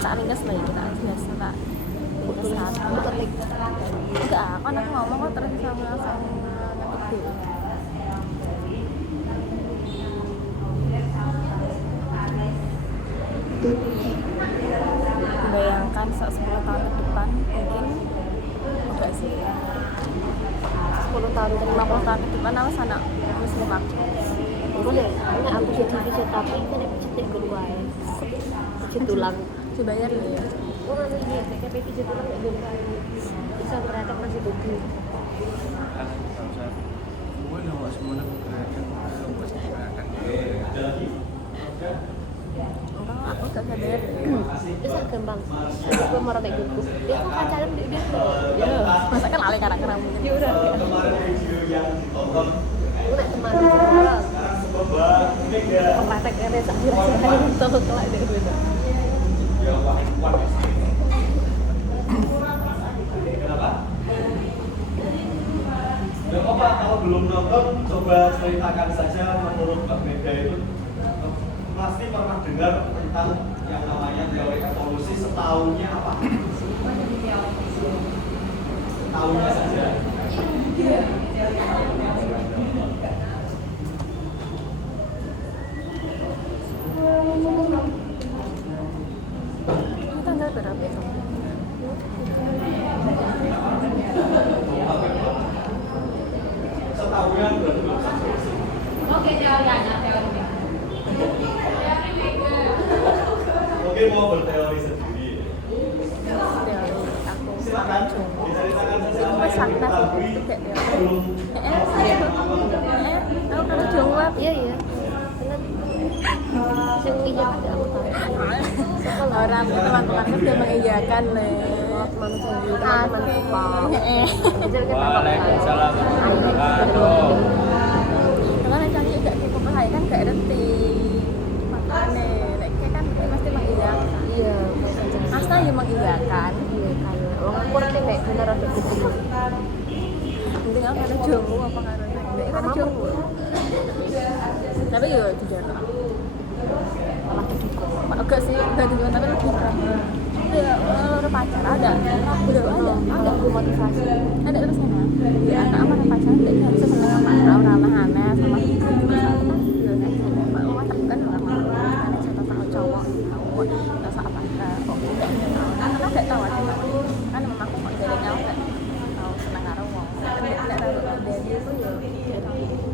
tak ringkas lagi kita jelas tak ringkas enggak kan aku ngomong kok terus sama ngetik bayangkan 10 tahun ke depan mungkin enggak sih 10 tahun ke 50 tahun ke depan aku sana muslim aku boleh ini aku jadi fisioterapi kan aku cetek kedua ya pijat tulang dibayar ya orang ini kayak pijat tulang nggak juga bisa beratap masih tubuh aku gak sadar itu gampang aku mau rata gitu dia kok pacaran dia ya masa kan alih karakter mungkin ya udah aku nak teman orang praktek ada sak dirasain tuh kelak deh gitu Pak, kalau belum nonton, coba ceritakan saja menurut Mbak Mega itu pasti pernah dengar tentang yang namanya teori evolusi setahunnya apa? Setahunnya saja. ini tanggal berapa itu? Setahunnya berarti belum sampai. Oke, teorinya. Mungkin mau berteori sendiri. Teori aku Silakan diceritakan saja apa yang sakna diketahui tidak teori belum. aku kan jawab iya yang iya ada aku tahu orang teman-teman kan udah mengiyakan nih teman sendiri teman kepal Waalaikumsalam warahmatullahi wabarakatuh. kalau nanti juga di pemakai kan gak ngerti makanya kayak kan pasti mengiyakan iya asal ya mengiyakan iya kan orang aku nanti kayak bener ada gitu penting aku ada jomu apa karena ini kan jomu tapi ya tidak malah didukung enggak sih enggak juga tapi lebih udah udah pacar ada aku motivasi ada terus ya anak sama pacaran dia harus seneng sama orang aneh sama itu kan ya nek rumah terbuka nggak mau aneh cerita tahu cowok tahu rasa apa kok anak enggak tahu ada kan memang aku kok dari nyawa kan tahu seneng karo wong enggak tahu dari itu ya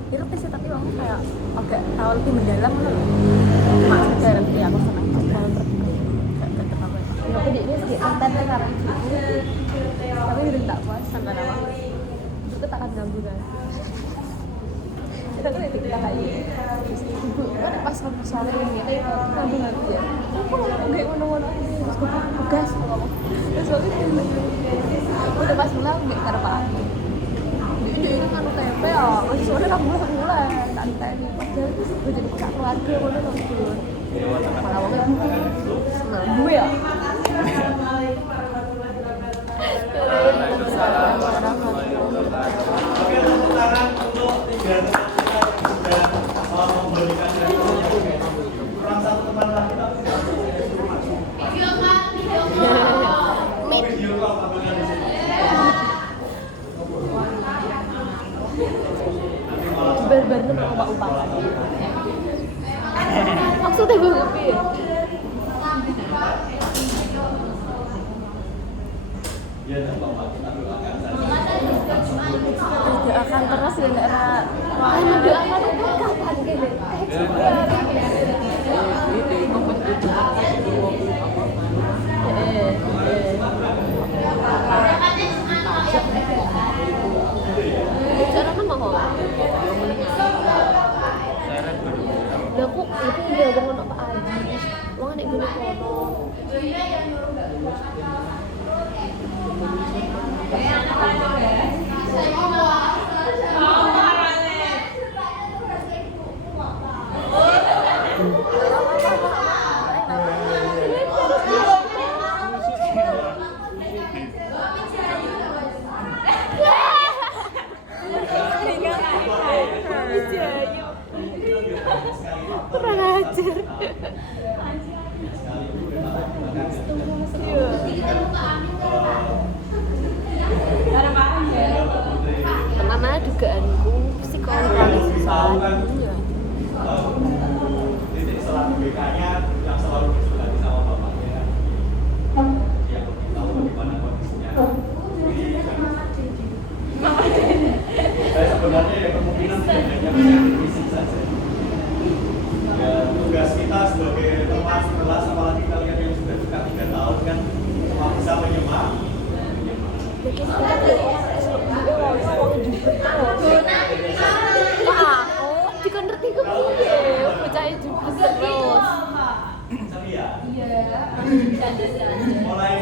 itu sih tapi aku kayak agak tahu lebih mendalam loh cuma sekedar ya aku seneng dalam aku dia segi kontennya karena tapi udah tak puas sampai lama itu tak akan ganggu kan kita tuh kita kayak ibu kan pas sore ini ganggu lagi ya aku nggak ngono-ngono terus aku gas terus waktu itu udah pas pulang nggak karena pak dia ini kan tempe ya masih sore aku mulai santai nih padahal gue jadi punya keluarga ngono loh malah wongnya senang gue ya Oke, tepuk tangan untuk 3 teman yang sudah memberikan kurang satu teman lagi tapi Video call tampilkan di sini. bener-bener mau upah maksudnya gue ngepi Ya, dan Bapak kita doakan saja. akan terus ya nggak mendoakan itu kapan gitu cara kan mau aku itu dia bangun apa aja uang nek gini kono kurang ajar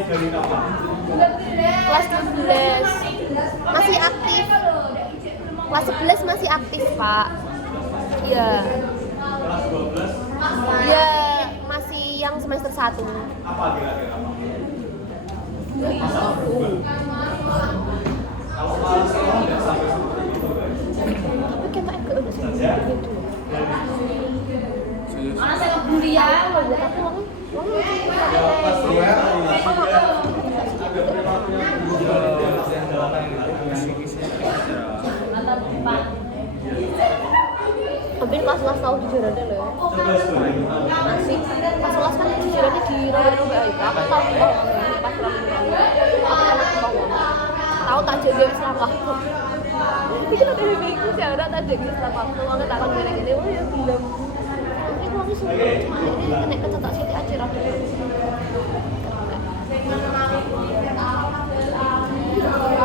dari kapan? Kelas 12 masih aktif. Kelas 11 masih aktif, Pak. Iya. Kelas 12 Iya, masih yang semester 1. apa kira-kira? Masa berubah? Kalau sekolah nggak sampai seperti itu kan? Tapi kita enggak udah Saja gitu. Anak saya kuliah. Buat aku pas dua ada perilakunya berubah dia masih ada apa yang hampir kelas-kelas tahu jujurannya loh ya. 11 Masih kelas-kelas kan jujurannya di rombak itu. Aku tahu pas tahu tak jadi Islam waktu. Tapi kita dari minggu sih ada tak jadi Islam waktu. Aku tak akan gini-gini. Oh ya bilang. Ini aku suruh cuma ini kena kecetak Siti Acirat.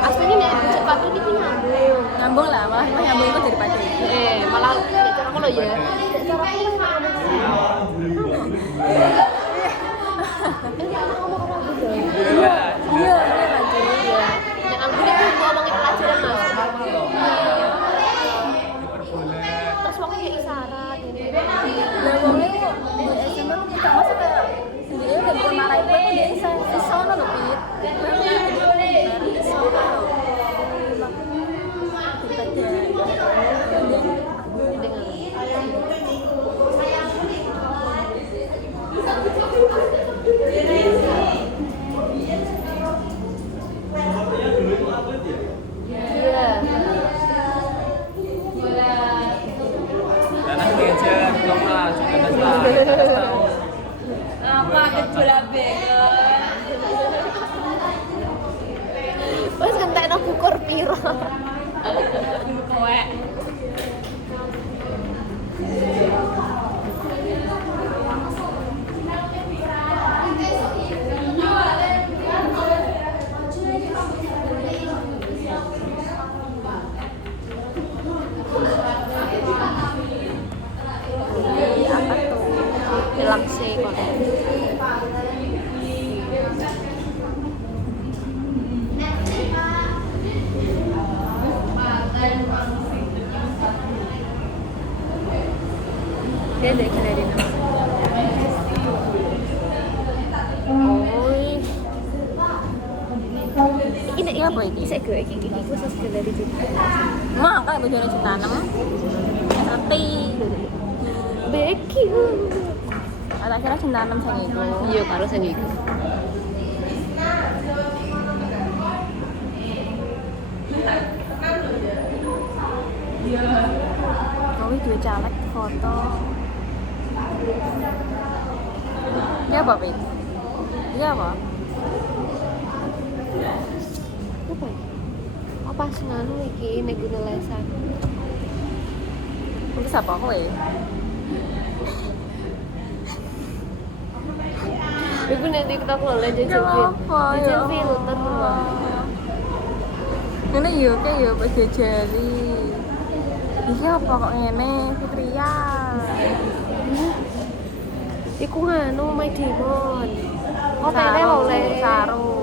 Aslinya nih bujuk padu ini punya Nyambung lah, malah nyambung itu dari padu. malah cara aku loh ya. Cara aku ngomong Iya, iya lanjut. yang aku ini tuh ngomongin pelajaran mas. Terus wongnya ya isyarat gitu. Lah wongnya kok di SMA kita masuk kayak dia udah bukan marahin gue kok dia iso ono lho Pit. sepertinya dulu itu atlet ya? Iya. Karena gadget, kelas, juga tahu. Apa kejualan begal? Wes entekno bukur piro. Kowe. Apa tuh? Film sih kok. Dia dari galeri nama. Oh. Ini apa ini? Saya gue iki khusus galeri cerita. Mah kan bojone ditanam. Tapi Becky. tak kira ditanam sang iku. Iya karo sing iku. Kowe duwe caleg foto. Ya apa, Pit? Ya apa? Apa ya? Apa sih nganu iki nek gune lesan? Terus apa kowe? Iku nek TikTok lho Ya jajan apa ya? jajan filter. Ngene yo kayak yo bagi jari. Iki apa kok ngene, Fitria? Iku nganu My Demon. Oh, tele oleh Saru.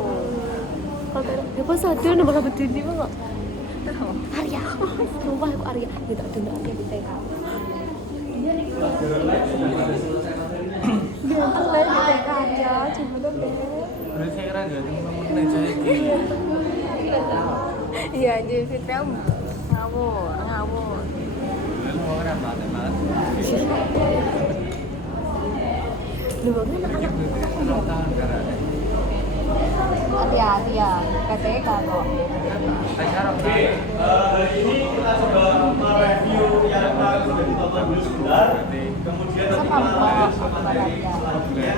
Kalau tele, ya pas ada nama bedini kok. Arya. Sumpah aku Arya. Ya tak ada Arya di TK. Berarti saya kira nggak temen-temen aja ini. Iya, jadi Fitria ngawur. Lalu mau keren banget. Lu bangun anak-anak. Tangan karena Hati-hati ya. KTK kok. Oke, hari ini kita coba mereview yang kemarin sudah ditonton dulu sebentar. Kemudian nanti kita lanjut ke materi selanjutnya.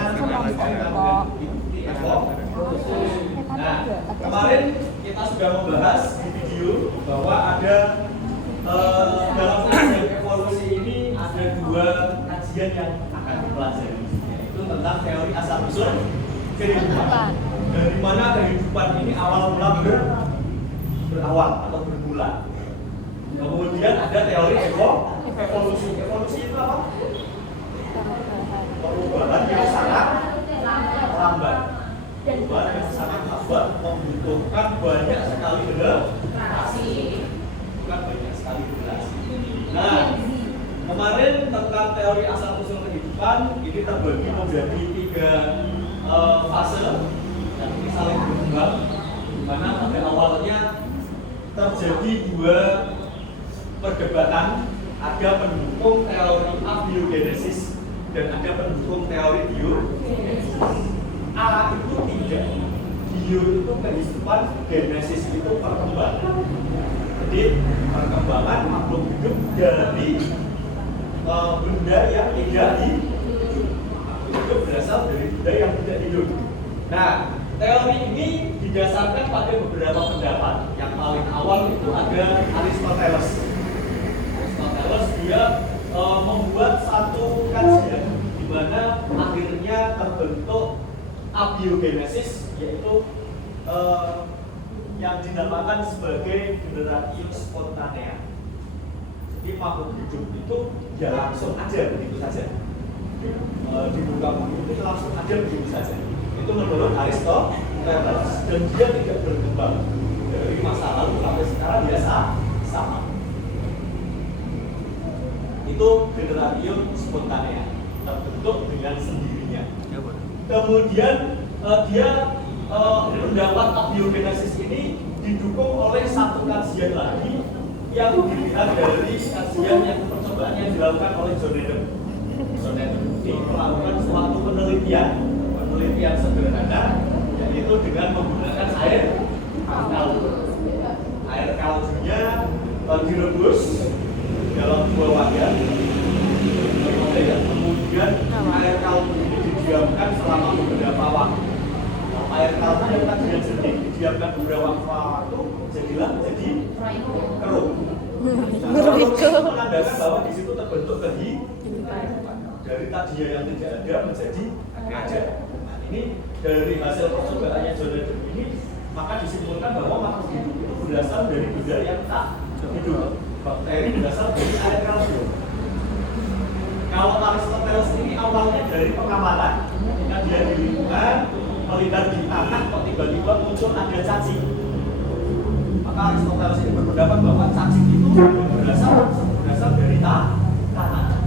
Nah, kemarin kita sudah membahas di video bahwa ada dalam kajian evolusi ini ada dua kajian yang akan dipelajari, yaitu tentang teori asal usul kehidupan. Dari mana kehidupan ini awal mula berawal atau bermula. Kemudian ada teori evolusi. Evolusi itu apa? Perubahan yang sangat lambat. perubahan yang sangat lambat, membutuhkan banyak sekali generasi. Nah, kemarin tentang teori asal usul kehidupan ini terbagi menjadi 3 fase dan ini saling berkembang, di mana pada awalnya terjadi 2 perdebatan, ada pendukung teori abiogenesis dan ada pendukung teori biogenesis. A itu tidak, bio itu kehidupan, genesis itu perkembangan. Jadi perkembangan makhluk hidup dari benda yang tidak hidup. Itu berasal dari benda yang tidak hidup. Nah, teori ini didasarkan pada beberapa pendapat. Yang paling awal itu ada Aristoteles. Aristoteles dia membuat satu kajian di mana akhirnya terbentuk abiogenesis, yaitu yang dinamakan sebagai generatio spontanea. Jadi makhluk hidup itu ya langsung aja begitu saja. Di muka bumi itu langsung aja begitu saja. Itu menurut Aristoteles, dan dia tidak berkembang dari masa lalu sampai sekarang biasa sama. Itu generatio spontanea, terbentuk dengan sendirinya. Kemudian dia pendapat abiogenesis ini didukung oleh satu kajian lagi yang dilihat dari kajian yang percobaan yang dilakukan oleh John Adam. John Adam ini melakukan suatu penelitian sederhana, yaitu dengan menggunakan air kaldu. Air kaldunya direbus dalam sebuah wadah, kemudian air kaldu ini didiamkan selama beberapa waktu. Air kaldu yang tadinya jernih didiamkan beberapa waktu jadi keruh. Menandakan bahwa di situ terbentuk kehidupan. Dari tadinya yang tidak ada menjadi ada. Nah, ini dari hasil percobaannya John Adam ini, maka disimpulkan bahwa makhluk hidup itu berasal dari benda yang tak hidup. Bakteri berasal dari air kaldu. Kalau Aristoteles ini awalnya dari pengamatan, ketika dia di lingkungan melihat di tanah kok tiba-tiba muncul ada cacing. Maka Aristoteles ini berpendapat bahwa cacing itu berasal dari tanah.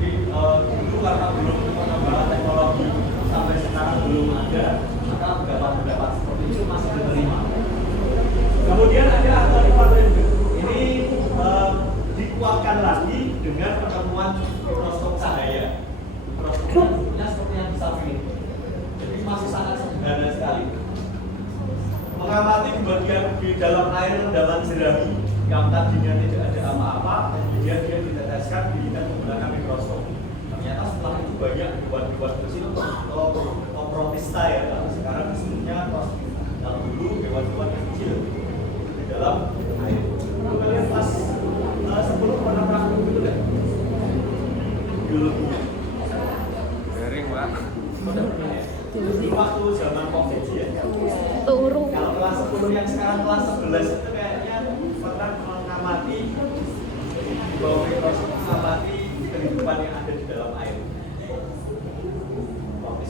Jadi dulu karena belum pengembangan teknologi sampai sekarang belum ada, maka pendapat seperti itu masih diterima. Kemudian ada Anthony van Leeuwenhoek. Ini dikuatkan lagi dengan penemuan mikroskop cahaya. Mikroskopnya bentuknya seperti yang bisa pilih. Jadi masih sangat sederhana sekali. Mengamati bagian di dalam air rendaman jerami yang tadinya tidak ada apa-apa, kemudian dia diteteskan dilihat menggunakan mikroskop. Ternyata setelah itu banyak hewan-hewan kecil atau protista ya, sekarang disebutnya protista. Kalau dulu hewan-hewan kecil di dalam air. Kalau kalian pas 10 pernah praktik gitu kan? Biologinya. Garing, Pak. Dulu waktu zaman COVID ya. Turun. Kalau kelas 10 yang sekarang kelas 11 itu kayaknya pernah mengamati di bawah mikroskop, mengamati kehidupan yang ada di dalam air.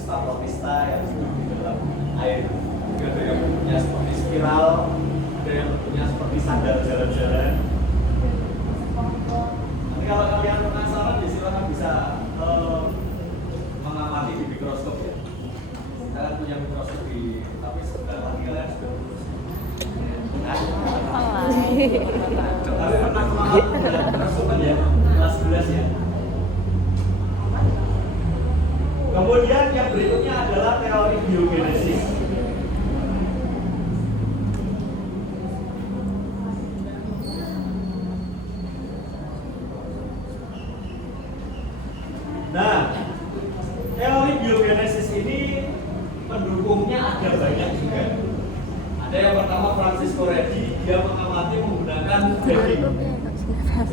Protista yang hidup di dalam air. Ada yang bentuknya seperti spiral, ada yang bentuknya seperti sandal jalan-jalan. Nanti kalau kalian penasaran, ya silakan bisa mengamati di mikroskop ya. Kalian punya mikroskop tapi sebentar lagi kalian sudah lulus. Tapi pernah mengamati dalam mikroskop ya, kelas 11 ya. Kemudian yang berikutnya adalah teori biogenesis. Nah, teori biogenesis ini pendukungnya ada banyak juga. Ada yang pertama Francisco Redi, dia mengamati menggunakan daging.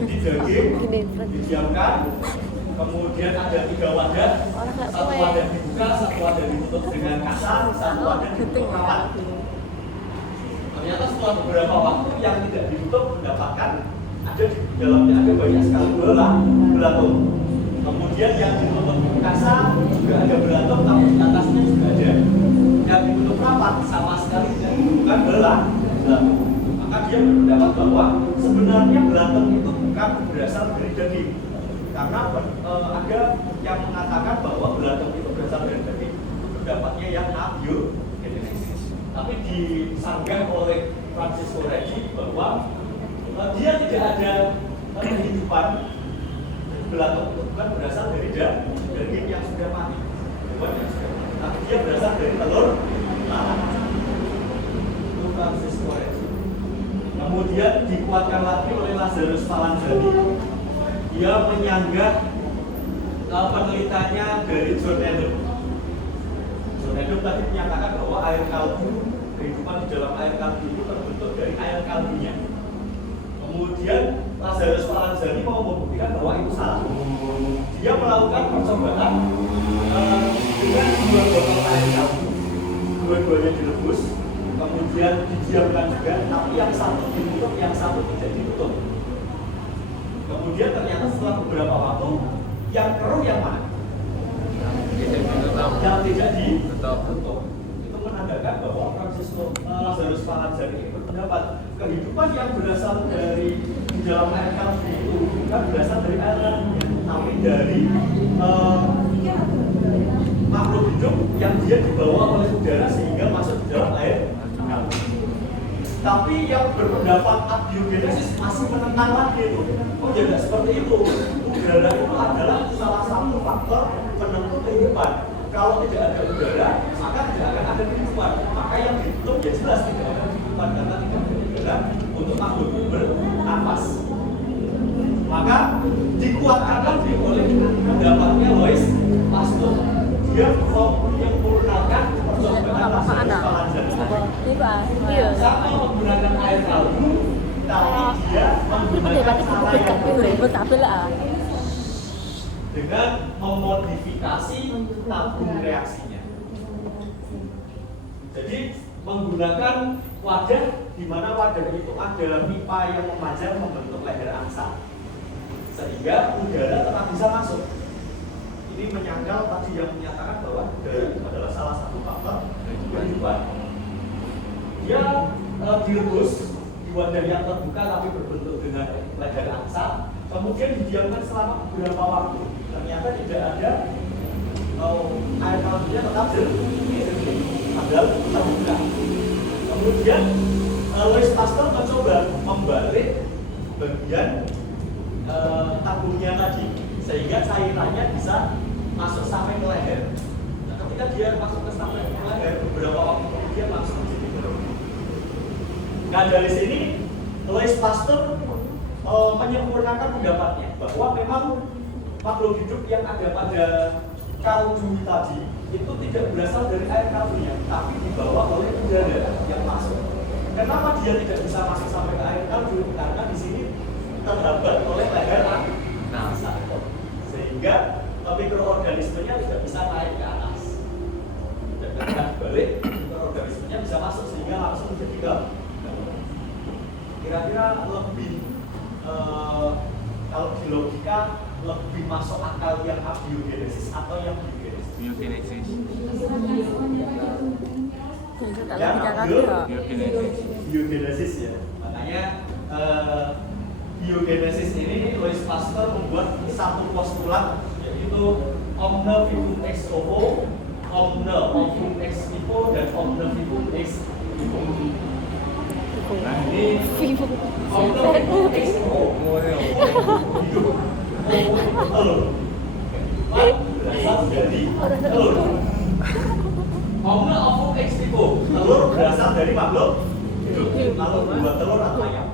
Jadi daging didiamkan, kemudian ada 3 wadah, satu wadah dibuka, satu wadah ditutup dengan kasar, satu wadah ditutup rapat. Ternyata setelah beberapa waktu yang tidak ditutup mendapatkan ada di dalamnya ada banyak sekali belatung. Kemudian yang ditutup kasa juga ada belatung, tapi di atasnya juga ada. Yang ditutup rapat sama sekali tidak bukan belatung. Maka dia berpendapat bahwa sebenarnya belatung itu bukan berasal dari daging. Karena ada yang mengatakan bahwa belatung itu berasal dari daging. Pendapatnya yang abiogenesis. Tapi disanggah oleh Francisco Redi bahwa dia tidak ada kehidupan belatung itu bukan berasal dari daging yang sudah mati, bukan yang sudah mati, tapi dia berasal dari telur lalat. Itu Francisco Redi. Kemudian dikuatkan lagi oleh Lazarus Falanzani. Dia menyanggah penelitiannya dari John Adam. John Adam tadi menyatakan bahwa air kaldu, kehidupan di dalam air kaldu itu terbentuk dari air kaldunya. Kemudian Lazarus Falanzani mau membuktikan bahwa itu salah. Dia melakukan percobaan dengan 2 botol air kaldu, dua-duanya direbus, kemudian didiamkan juga, tapi yang satu ditutup, yang satu tidak ditutup. Kemudian ternyata setelah beberapa waktu, yang keruh yang mana? Yang tidak ditutup. Itu menandakan bahwa Francisco Lazarus Falanzani ini berpendapat kehidupan yang berasal dari di dalam air kaldu itu bukan berasal dari air kaldunya, tapi dari makhluk hidup yang dia dibawa oleh udara sehingga masuk di dalam air kaldu. Tapi yang berpendapat abiogenesis masih menentang lagi itu. Oh ya tidak seperti itu. Udara itu adalah salah satu faktor penentu kehidupan. Kalau tidak ada udara, maka tidak akan ada kehidupan. Maka yang ditutup ya jelas tidak ada kehidupan karena tidak ada udara untuk makhluk bernafas. Maka dikuatkan lagi oleh pendapatnya Louis Pasteur. Dia menyempurnakan percobaan Lazarus Falanzani. Iya. Sama menggunakan air kaldu, tapi dia menggunakan dengan memodifikasi tabung reaksinya. Jadi menggunakan wadah di mana wadah itu ada pipa yang memanjang membentuk leher angsa, sehingga udara tetap bisa masuk. Ini menyangkal tadi yang menyatakan bahwa udara itu adalah salah satu faktor kehidupan. Dia direbus di wadah yang terbuka tapi berbentuk dengan leher angsa, kemudian didiamkan selama beberapa waktu. Ternyata tidak ada air kaldunya tetap jernih, padahal terbuka. Kemudian Louis Pasteur mencoba membalik bagian tabungnya tadi sehingga cairannya bisa masuk sampai ke leher. Nah, ketika dia masuk ke sampai ke leher, beberapa waktu kemudian langsung menjadi keruh. Nah dari sini Louis Pasteur menyempurnakan pendapatnya bahwa memang makhluk hidup yang ada pada kaldu tadi itu tidak berasal dari air kaldunya, tapi dibawa oleh udara yang masuk. Kenapa dia tidak bisa masuk sampai ke air kaldu? Karena di sini terhambat oleh leher angsa, sehingga mikroorganismenya tidak bisa naik ke atas. Dan ketika balik, mikroorganismenya bisa masuk sehingga langsung menjadi ke kira-kira lebih kalau di logika lebih masuk akal yang abiogenesis atau yang biogenesis? Biogenesis ya. Makanya biogenesis ini Louis Pasteur membuat satu postulat, yaitu omne vivum ex ovo, omne ovum ex vivo, dan omne vivum ex vivo. Nah ini omne vivum ex ovo, hidup, telur, berasal dari telur. Omne ovum ex vivo, telur berasal dari makhluk hidup. Lalu buat telur atau ayam?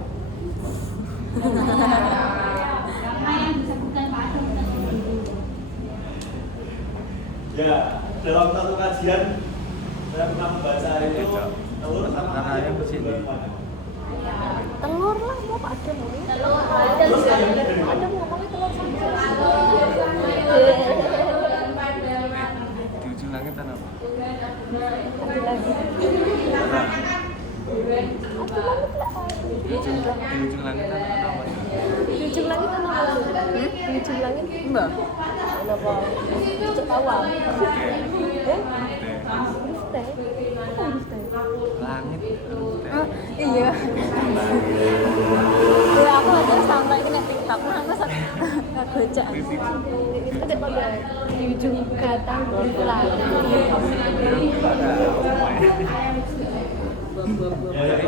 Ya, dalam satu kajian saya pernah membaca itu telur sama ayam bersini. Telur lah, mau Pak Adam. Telur Terus ayamnya dari mana? Adam ngomongnya telur saja. Di ujung langit apa? Di ujung langit apa? Di ujung langit apa? Di ujung langit mbak. apa? Cocok tawa. Ya? Teh. Apa teh? Langit. Iya. Ya aku aja sampai kena TikTok, nah aku gojek. Itu ada pada di ujung kata bulan. Ya itu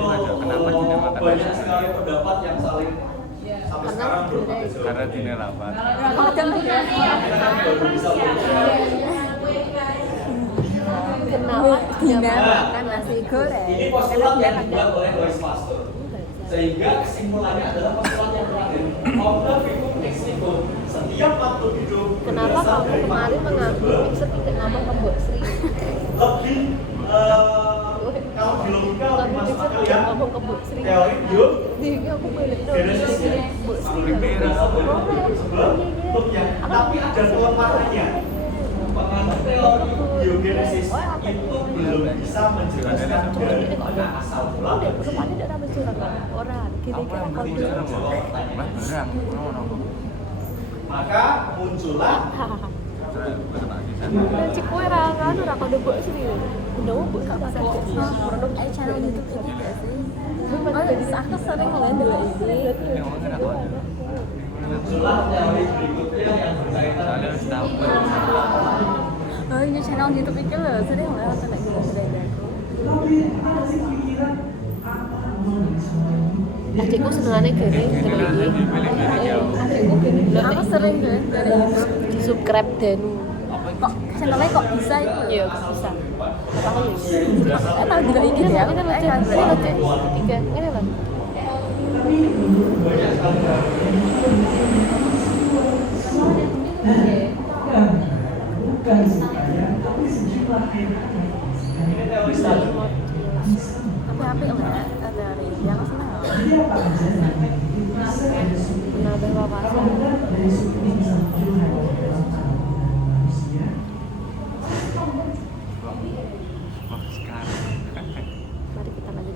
banyak sekali pendapat yang saling sampai sekarang belum ada jawaban. Karena tidak rapat. Kadang ya. Kita kan baru bisa belajar. Kenalan Dina makan nasi goreng. Ini postulat yang dibuat oleh Lois Pasteur. Sehingga kesimpulannya adalah postulat yang terakhir. Omna fikum ex nihil. Setiap makhluk hidup Kenapa berasal kamu dari kemarin makhluk mengambil tersebut. mixer tidak ngomong ke Mbak Sri? Lebih kalau di logika lebih masuk akal ya. Ngomong ke Mbak Sri. Teori bio Jadi aku balik dong. genesis ya. Mbak Sri. Makhluk berasal dari makhluk tersebut. Tapi ada kelemahannya. Penganut teori biogenesis itu belum bisa menjelaskan dari mana asal mula Rupanya tidak ada curang orang. Kira-kira Apa kalau yang dia jawab? Mas beneran. maka muncullah dan cik kue rangan orang kalau Mbak Sri. Udah mau Mbak Sri saja. Produk Channel YouTube ini gak sih? Oh, aku sering ngeliat dua ini. Ini ngomong kenapa? muncullah teori berikutnya yang berkaitan Soalnya harus tahu. Oh, ini channel YouTube itu loh, sering ngeliat aku nak gila-gilain aku. Adikku senengannya gini, adikku gini. Aku sering deh dari YouTube. Di subscribe dan Kok channelnya kok bisa itu? iya bisa. Tahu ya. Tahu juga ini deh, aku Ini kan lucu, ini lucu. Tiga, ini loh. ini teori standar. Tapi lah teori yang senang. Menambah wawasan. Wah, sekarang. Mari kita lanjut.